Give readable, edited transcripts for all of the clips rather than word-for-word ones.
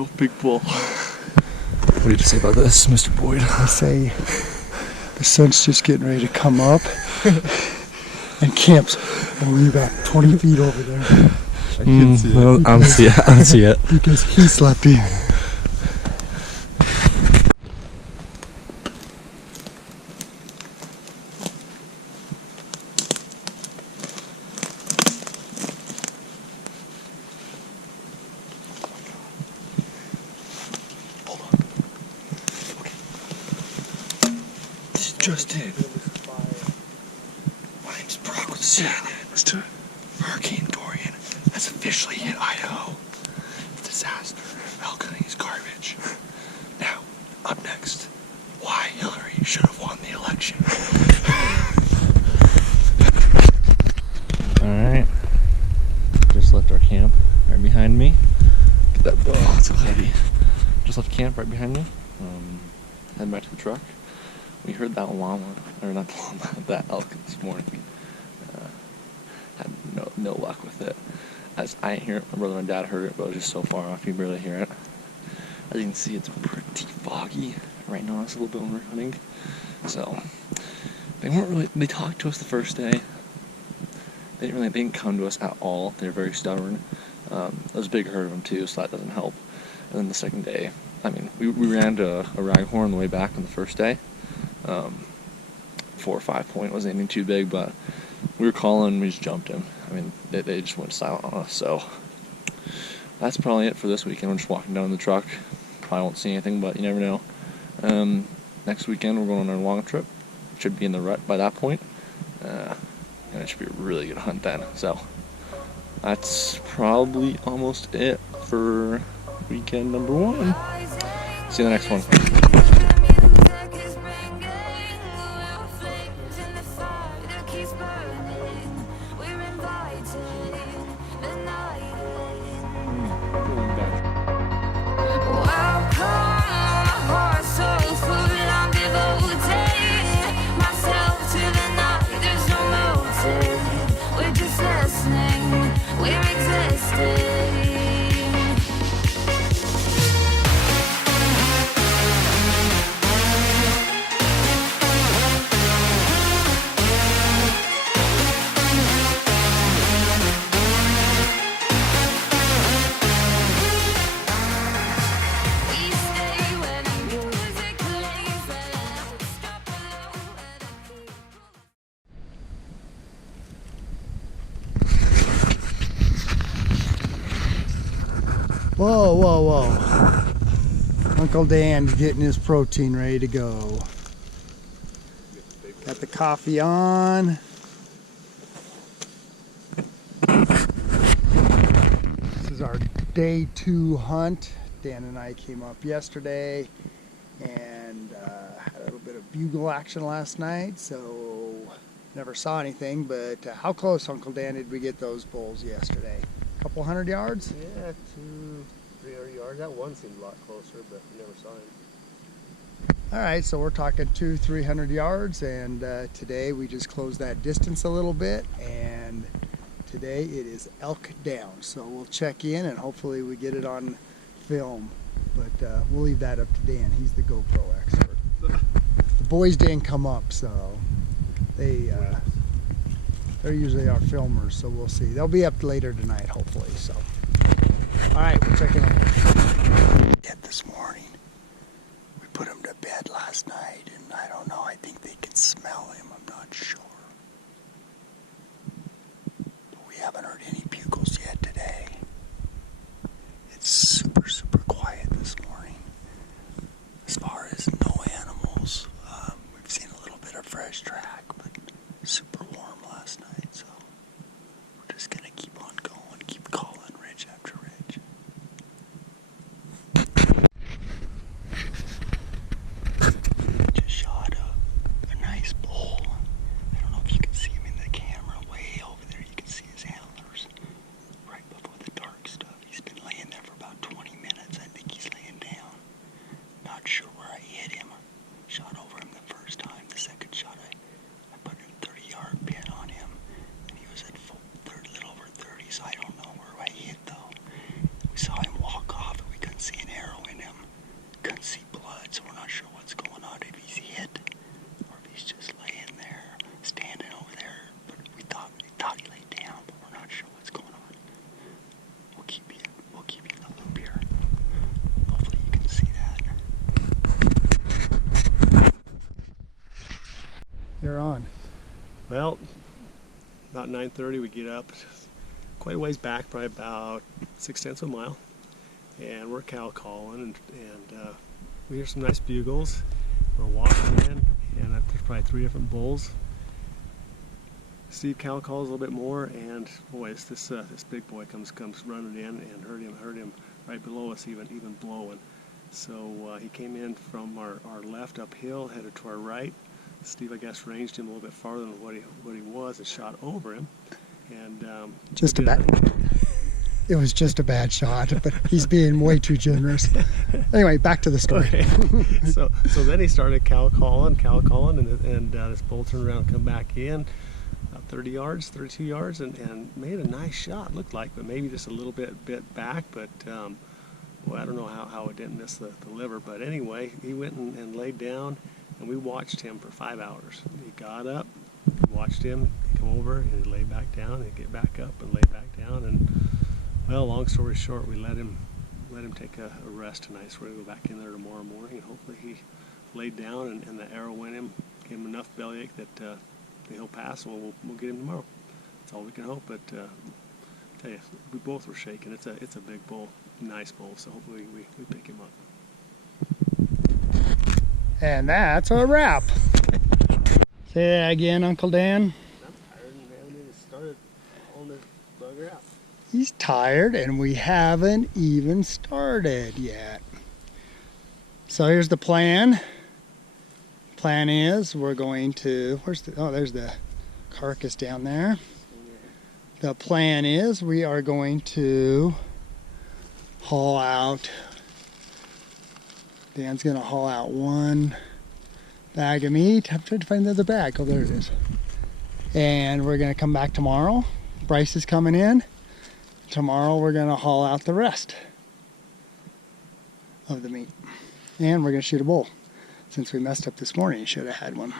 Kill big bull. What do you say about this, Mr. Boyd? I say the sun's just getting ready to come up and camp's only about 20 feet over there. I can see it. I don't see it. Because he slept in. Just in. My name's Brock with CNN. Let's do it. Hurricane Dorian has officially hit Idaho. Disaster. Elk hunting is garbage. Now, up next, why Hillary should have won the election. Alright. Just left our camp right behind me. Get that bow, it's so heavy. Just left camp right behind me. Heading back to the truck. We heard that llama, or not the llama, that elk this morning. Had no luck with it. As I didn't hear it, my brother and dad heard it, but it was just so far off you barely hear it. As you can see, it's pretty foggy right now. It's a little bit when we're hunting. So they talked to us the first day. They didn't come to us at all. They're very stubborn. There was a big herd of them too, so that doesn't help. And then the second day, we ran to a raghorn on the way back on the first day. 4 or 5 point, wasn't anything too big, but we were calling, we just jumped him. They just went silent on us. So that's probably it for this weekend. We're just walking down in the truck. Probably won't see anything, but you never know. Next weekend we're going on a long trip. Should be in the rut by that point. And it should be a really good hunt then. So that's probably almost it for weekend number 1. See you in the next one. Whoa. Uncle Dan's getting his protein ready to go. Got the coffee on. This is our day 2 hunt. Dan and I came up yesterday and had a little bit of bugle action last night, so never saw anything, but how close, Uncle Dan, did we get those bulls yesterday? A couple 100 yards? Yeah, 200-300 yards. That one seemed a lot closer, but we never saw him. Alright, so we're talking 200-300 yards, and today we just closed that distance a little bit, and today it is elk down. So we'll check in and hopefully we get it on film, but we'll leave that up to Dan. He's the GoPro expert. The boys didn't come up, so they're usually our filmers, so we'll see. They'll be up later tonight, hopefully. So, all right, we'll check in on this morning. We put him to bed last night, and I don't know. I think they can smell him. I'm not sure. But we haven't heard any bugles yet today. It's super, super quiet this morning. As far as no animals, we've seen a little bit of fresh track, but super warm last night, so we're just gonna keep on going, keep calling ridge after ridge. Just shot a nice bull. I don't know if you can see him in the camera. Way over there you can see his antlers right before the dark stuff. He's been laying there for about 20 minutes. I think he's laying down. Not sure where I hit him. Shot over him the first time. The second shot I put a 30-yard pin on him. on? Well, about 9:30 we get up, quite a ways back, probably about 6/10 of a mile, and we're cow calling, and we hear some nice bugles. We're walking in, and there's probably 3 different bulls. Steve cow calls a little bit more, and boy, this big boy comes running in, and heard him right below us, even blowing. So he came in from our left uphill, headed to our right. Steve, I guess, ranged him a little bit farther than what he was, and shot over him. And it was just a bad shot, but he's being way too generous. Anyway, back to the story. Okay. so then he started cow calling, and this bull turned around and come back in, 30 yards, 32 yards, and made a nice shot, looked like, but maybe just a little bit back. But well, I don't know how it didn't miss the liver. But anyway, he went and laid down, and we watched him for 5 hours. He got up, we watched him come over, and he lay back down, and get back up and lay back down, and well, long story short, we let him take a rest tonight. So we're gonna go back in there tomorrow morning, and hopefully he laid down and the arrow went him, gave him enough bellyache that he'll pass, and we'll get him tomorrow. That's all we can hope. But tell you, we both were shaking. It's a big bull, nice bull. So hopefully we pick him up. And that's a wrap. Say that again, Uncle Dan. I'm tired and haven't even started hauling this bugger out. He's tired and we haven't even started yet. So here's the plan. Plan is we're going to, there's the carcass down there. The plan is we are going to haul out, Dan's gonna haul out 1 bag of meat. I'm trying to find the other bag. Oh, there it is. And we're gonna come back tomorrow. Bryce is coming in. Tomorrow we're gonna haul out the rest of the meat. And we're gonna shoot a bull. Since we messed up this morning, should have had one.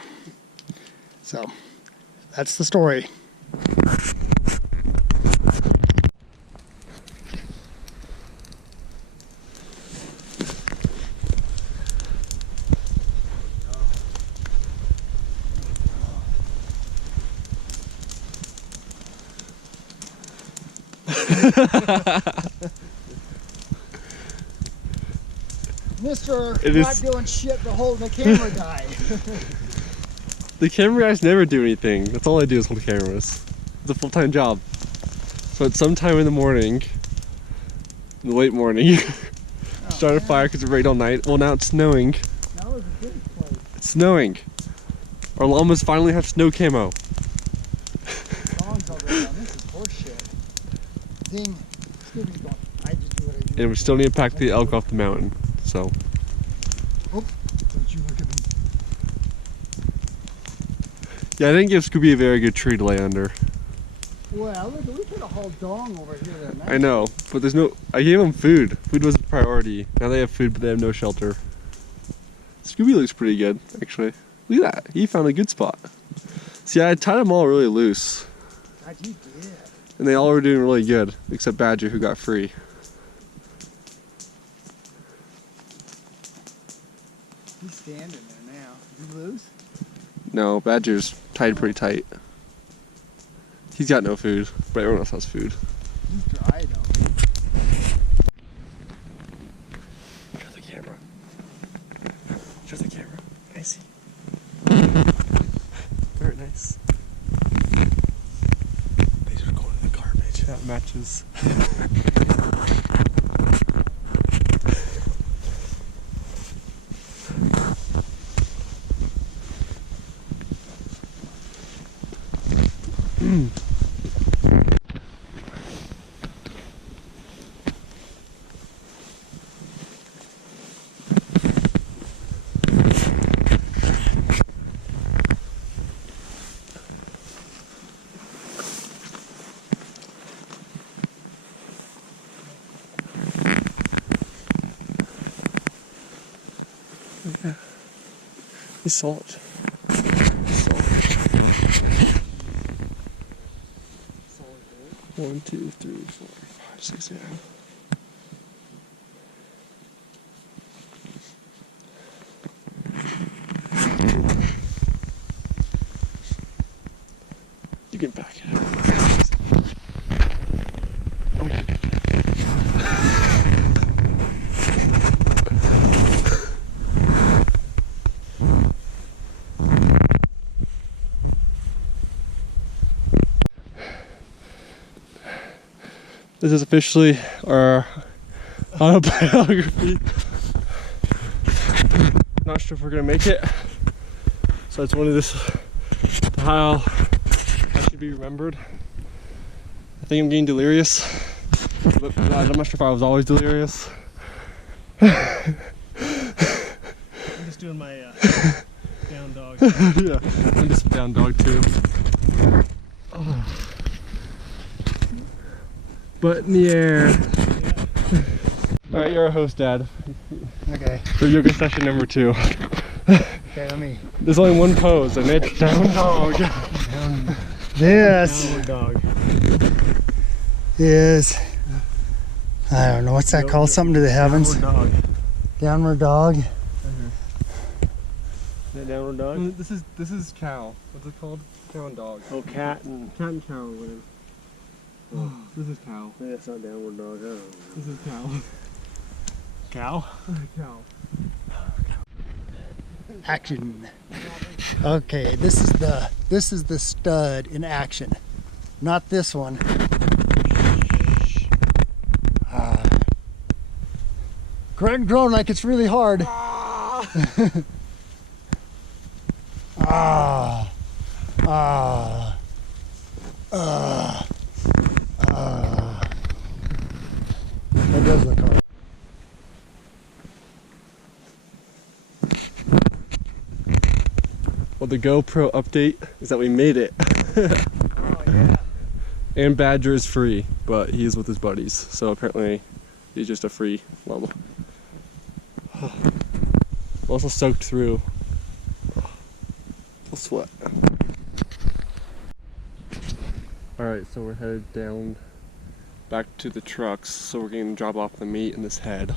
So, that's the story. Mr. Not doing shit but holding the camera guy. The camera guys never do anything. That's all I do is hold cameras. It's a full-time job. So at some time in the morning, in the late morning, start a fire because it rained all night. Well, now it's snowing. That was a good place. It's snowing. Our llamas finally have snow camo. Dawn's already on. This is horseshit. Ding. Scooby's going. I just do what I do. And we still need to pack the elk off the mountain. So. Oh, don't you look at me. Yeah, I didn't give Scooby a very good tree to lay under. Well, look, we could have hauled Dong over here that night. I know, but there's no. I gave them food. Food was a priority. Now they have food, but they have no shelter. Scooby looks pretty good, actually. Look at that. He found a good spot. See, I tied them all really loose. God, you did. And they all were doing really good, except Badger, who got free. He's standing there now. Did you lose? No, Badger's tied pretty tight. He's got no food, but everyone else has food. He's dry though. Show the camera. Show the camera. I see. Very nice. These are going in the garbage. That matches. Yeah. It's salt. Salt. 1, 2, 3, 4, 5, 6, 7. can back it up. This is officially our autobiography. Not sure if we're gonna make it. So it's one of this how I should be remembered. I think I'm getting delirious, but I'm not sure if I was always delirious. I'm just doing my down dog. Yeah, I'm just a down dog too. Oh. Butt in the air. Yeah. Alright, you're our host, Dad. Okay. For yoga session number 2. Okay, let me. There's only one pose, and it's down dog. This Downward dog. is, I don't know, what's that called? Something to the heavens? Downward dog. Downward dog. Is that downward dog? This is cow. What's it called? Cow and dog. Oh, cat and Cat and cow or whatever. Oh, this is cow. yeah, it's not downward dog. I don't know. This is cow. Cow? Cow. Action. Okay, this is the stud in action. Not this one. Greg groan like it's really hard. That does look hard. Well, the GoPro update is that we made it. Oh yeah. And Badger is free, but he's with his buddies, so apparently he's just a free llama. Also soaked through. Full sweat. Alright, so we're headed down back to the trucks, so we're going to drop off the meat in this head.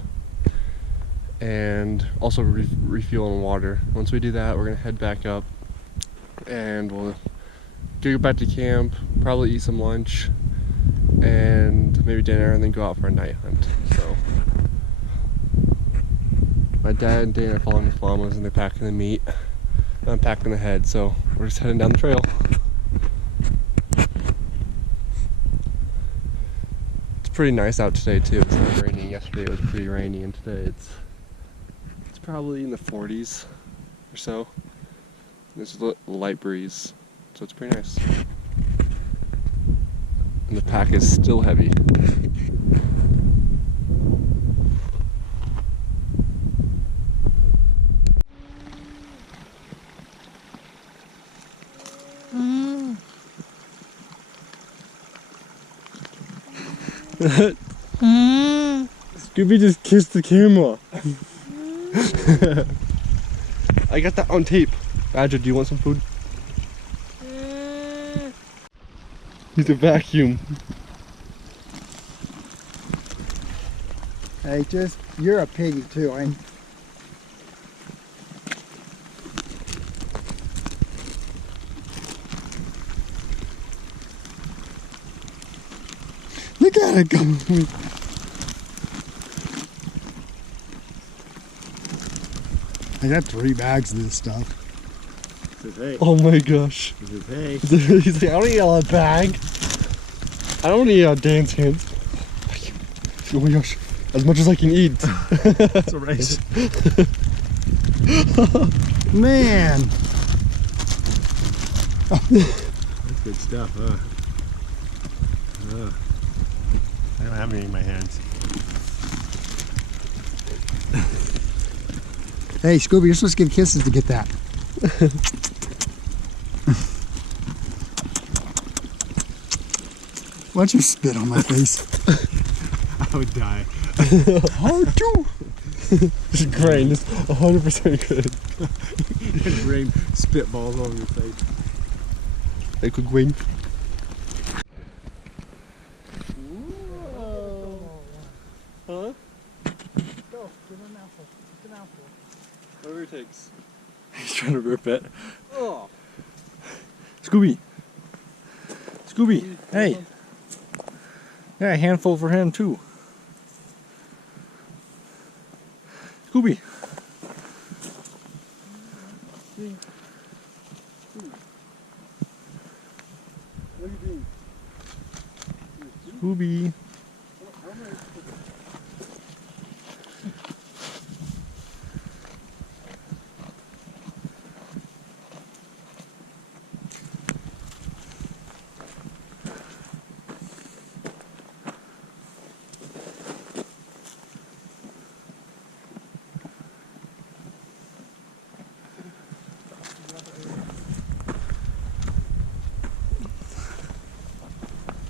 And also refuel on water. Once we do that, we're going to head back up and we'll go back to camp, probably eat some lunch and maybe dinner, and then go out for a night hunt. So my dad and Dan are following the llamas and they're packing the meat. I'm packing the head, so we're just heading down the trail. It's pretty nice out today too. It's not raining. Yesterday it was pretty rainy, and today it's probably in the 40s or so. There's a light breeze, so it's pretty nice. And the pack is still heavy. Scooby just kissed the camera. I got that on tape. Badger, do you want some food? He's a vacuum. Hey, you're a piggy too, ain't you? Look at it go. I got 3 bags of this stuff. Says, hey. Oh my gosh. He says, hey. He's like, I don't need a bag. I don't need a dance hands. Oh my gosh. As much as I can eat. That's alright. Man. That's good stuff, huh? I don't have any in my hands. Hey, Scooby, you're supposed to give kisses to get that. Why don't you spit on my face? I would die. Hard too. This grain is 100% good. It rained spitballs over your face. They could grain. Huh? Go, give him a mouthful. Just a mouthful. Whatever it takes. He's trying to rip it. Oh. Scooby. Scooby, hey. Yeah, a handful for him too. Scooby. What are you doing? Scooby.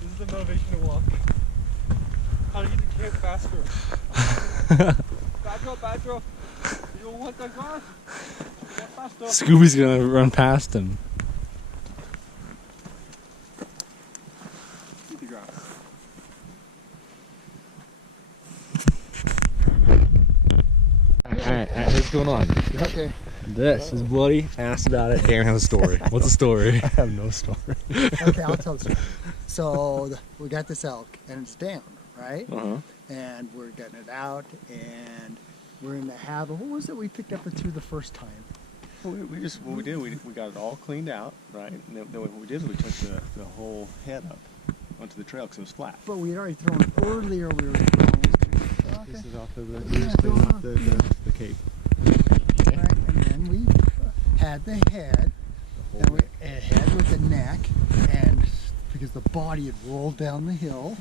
This is the motivation to walk. How to get to camp faster. Bad girl. You don't want that grass? Get faster. Scooby's gonna run past him. Eat the grass. Alright, what's going on? Okay. This is Bloody Asked About It. Darren has a story. What's the story? I have no story. Okay, I'll tell the story. So we got this elk, and it's down, right? Uh-huh. And we're getting it out, and we're in the habit. What was it we picked up it through the first time? Well, what we did, we got it all cleaned out, right? And then what we did is we took the whole head up onto the trail because it was flat. But we had already thrown it earlier. We were throwing. Okay. This is off of Yeah, the, just cleaning off the cape. Right, and then we had the head, and we head with the neck, and because the body had rolled down the hill,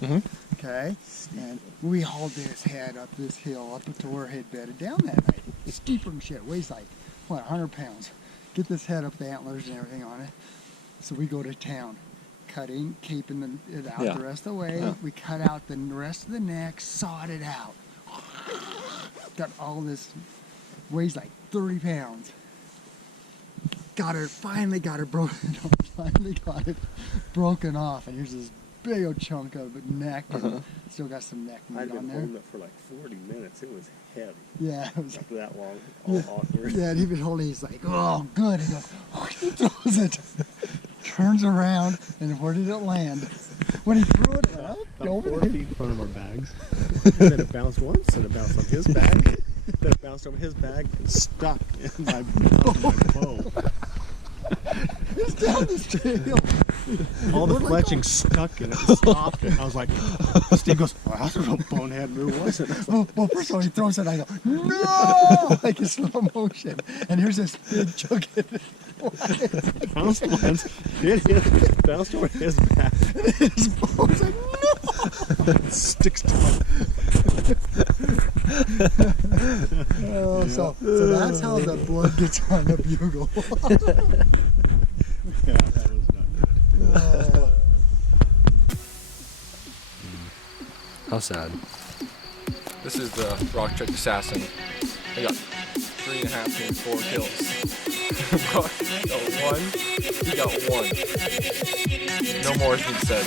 okay, and we hauled this head up this hill up to where it had bedded down that night. It's steeper than shit. It weighs like, what, 100 pounds. Get this head up, the antlers and everything on it. So we go to town, cutting, keeping it out Yeah. the rest of the way. Yeah. We cut out the rest of the neck, sawed it out. Got all this, weighs like 30 pounds. Finally got her broken off. Finally got it broken off. And here's this big old chunk of neck. And still got some neck meat I'd on been there. holding it for like 40 minutes. It was heavy. Yeah, it was, After that long, Yeah. all through. yeah, and even holding, he's like, oh, good. He goes, he throws it, turns around, and where did it land? When he threw it, About over 4 there. feet in front of our bags. And then it bounced once, and it bounced on his bag. Then it bounced over his bag and stuck in my bow. It's down the trail. All the We're like, fletching stuck in it and stopped it. I was like, Steve goes, well, that's a real bonehead move, wasn't it? well, first of all, he throws it, I go, no! Like in slow motion. And here's this big chunk of it. Bounced once, bounced over his back. His bone's like, no! It sticks to my Oh, so that's how the blood gets on the bugle. Yeah, that was not good. How sad. This is the Rock Check Assassin. I got 3.5 games, 4 kills. Brock got 1. He got 1. No more has been said.